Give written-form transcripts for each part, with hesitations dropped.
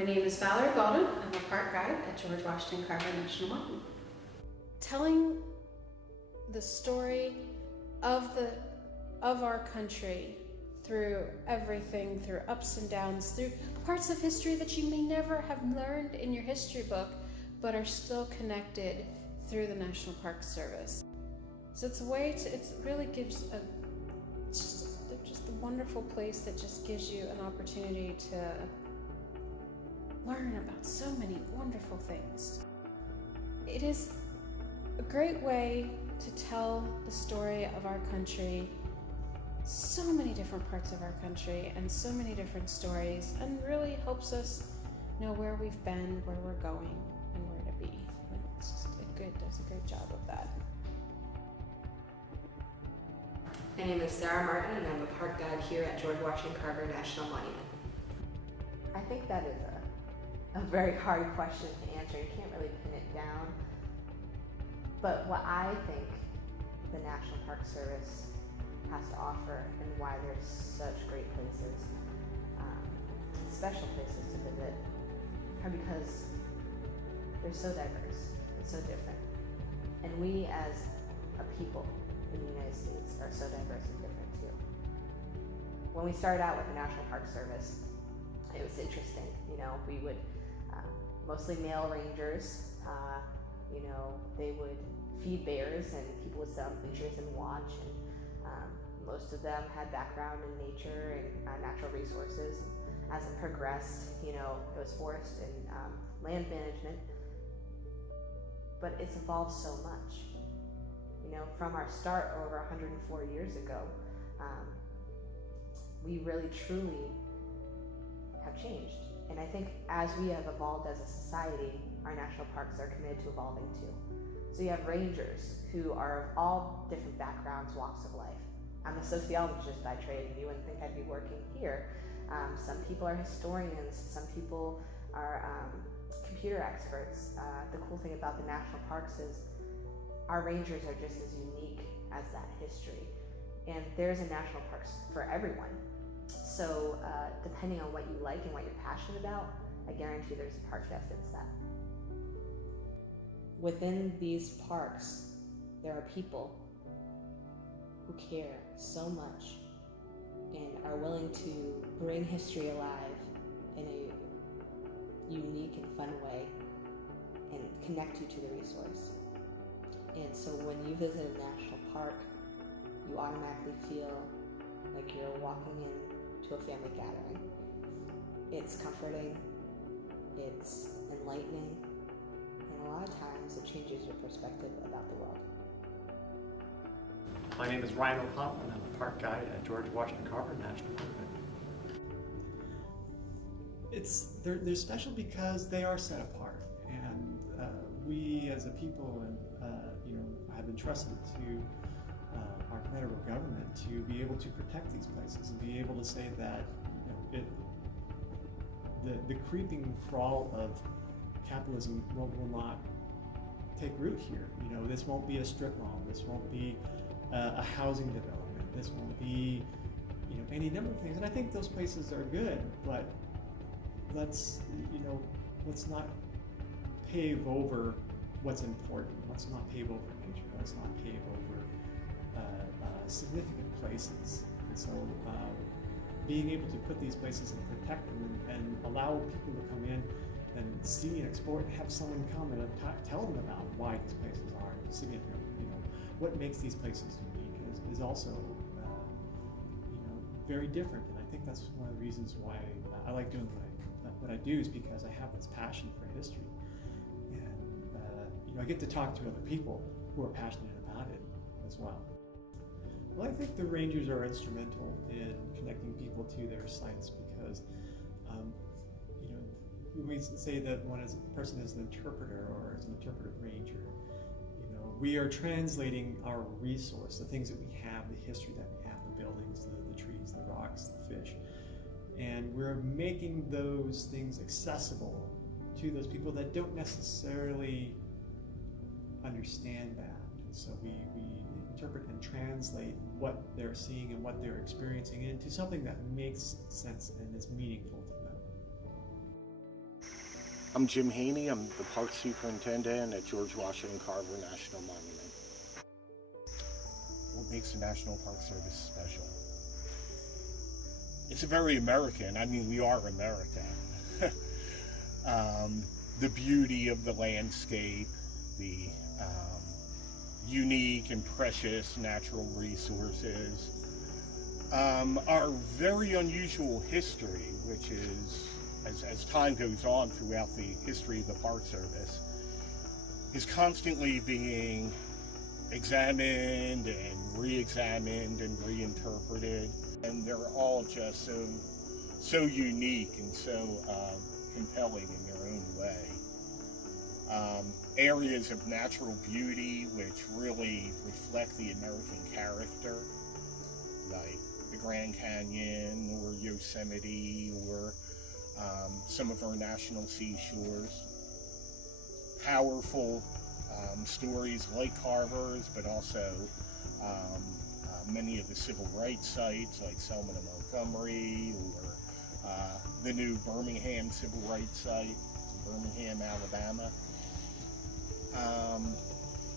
My name is Valerie Golden. I'm a park guide at George Washington Carver National Monument. Telling the story of our country through everything, through ups and downs, through parts of history that you may never have learned in your history book, but are still connected through the National Park Service. So it's a way to, it really gives it's just a wonderful place that just gives you an opportunity to learn about so many wonderful things. It is a great way to tell the story of our country, so many different parts of our country and so many different stories, and really helps us know where we've been, where we're going, and where to be. And it's just does a great job of that. My name is Sarah Martin, and I'm a park guide here at George Washington Carver National Monument. I think that is a very hard question to answer. You can't really pin it down. But what I think the National Park Service has to offer and why there's such great places, special places to visit, are because they're so diverse and so different. And we as a people in the United States are so diverse and different too. When we started out with the National Park Service, it was interesting. We would mostly male rangers. They would feed bears, and people would sit on bleachers and watch. And most of them had background in nature and natural resources. As it progressed, it was forest and land management. But it's evolved so much. From our start over 104 years ago, we really truly have changed. And I think as we have evolved as a society, our national parks are committed to evolving too. So you have rangers who are of all different backgrounds, walks of life. I'm a sociologist by trade, and you wouldn't think I'd be working here. Some people are historians, some people are computer experts. The cool thing about the national parks is our rangers are just as unique as that history. And there's a national park for everyone. So depending on what you like and what you're passionate about, I guarantee there's a park that fits that. Within these parks, there are people who care so much and are willing to bring history alive in a unique and fun way and connect you to the resource. And so when you visit a national park, you automatically feel like you're walking into a family gathering. It's comforting, it's enlightening, and a lot of times it changes your perspective about the world. My name is Ryan O'Connell, and I'm a park guide at George Washington Carver National Monument. They're special because they are set apart, and we as a people have entrusted to our federal government to be able to protect these places and be able to say that the creeping crawl of capitalism will not take root here. This won't be a strip mall. This won't be a housing development. This won't be any number of things. And I think those places are good, but let's not pave over what's important. Let's not pave over nature. Let's not pave over significant places. And so being able to put these places and protect them and allow people to come in and see and explore and have someone come and tell them about why these places are significant. What makes these places unique is also very different. And I think that's one of the reasons why I like doing what I do, is because I have this passion for history. And I get to talk to other people who are passionate about it as well. Well, I think the rangers are instrumental in connecting people to their sites because, we say that one person is an interpreter or is an interpretive ranger. We are translating our resource, the things that we have, the history that we have, the buildings, the trees, the rocks, the fish, and we're making those things accessible to those people that don't necessarily understand that. And so we interpret and translate what they're seeing and what they're experiencing into something that makes sense and is meaningful to them. I'm Jim Haney. I'm the Park Superintendent at George Washington Carver National Monument. What makes the National Park Service special? It's very American. I mean, we are America. The beauty of the landscape, the unique and precious natural resources, our very unusual history, which is, as time goes on throughout the history of the Park Service, is constantly being examined and re-examined and reinterpreted, and they're all just so unique and so compelling in their own way. Areas of natural beauty which really reflect the American character, like the Grand Canyon or Yosemite or some of our national seashores. Powerful stories like Carver's, but also many of the civil rights sites like Selma to Montgomery, or the new Birmingham civil rights site in Birmingham, Alabama.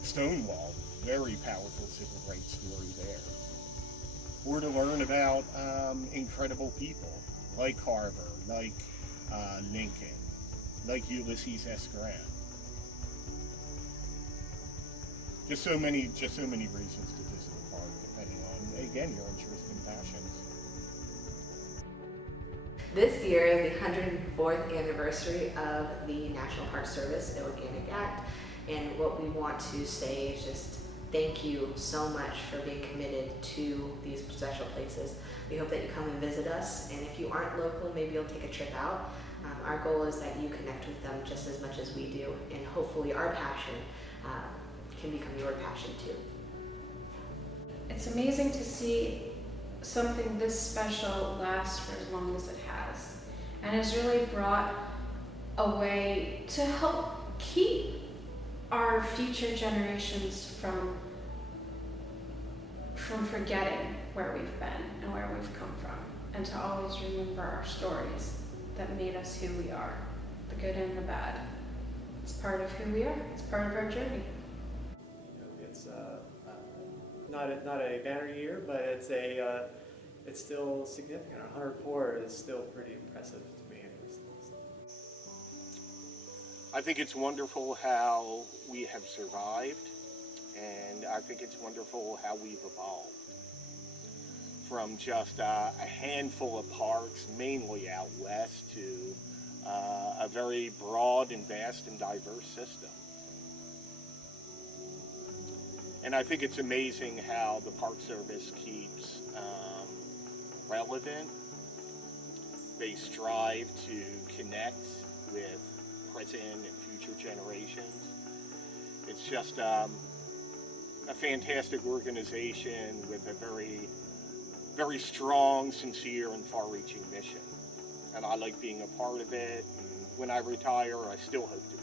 Stonewall, very powerful civil rights story there. Or to learn about incredible people like Carver, like Lincoln, like Ulysses S. Grant. Just so many reasons to visit the park, depending on, again, your interests and passions. This year is the 104th anniversary of the National Park Service, the Organic Act, and what we want to say is just thank you so much for being committed to these special places. We hope that you come and visit us, and if you aren't local, maybe you'll take a trip out. Our goal is that you connect with them just as much as we do, and hopefully our passion can become your passion too. It's amazing to see something this special last for as long as it has, and has really brought a way to help keep our future generations from forgetting where we've been and where we've come from, and to always remember our stories that made us who we are, the good and the bad. It's part of who we are. It's part of our journey. It's not a banner year, but it's still significant. 104 is still pretty impressive to me. I think it's wonderful how we have survived, and I think it's wonderful how we've evolved from just a handful of parks, mainly out west, to a very broad and vast and diverse system. And I think it's amazing how the Park Service keeps relevant. They strive to connect with present and future generations. It's just a fantastic organization with a very strong, sincere, and far-reaching mission. And I like being a part of it. And when I retire, I still hope to be.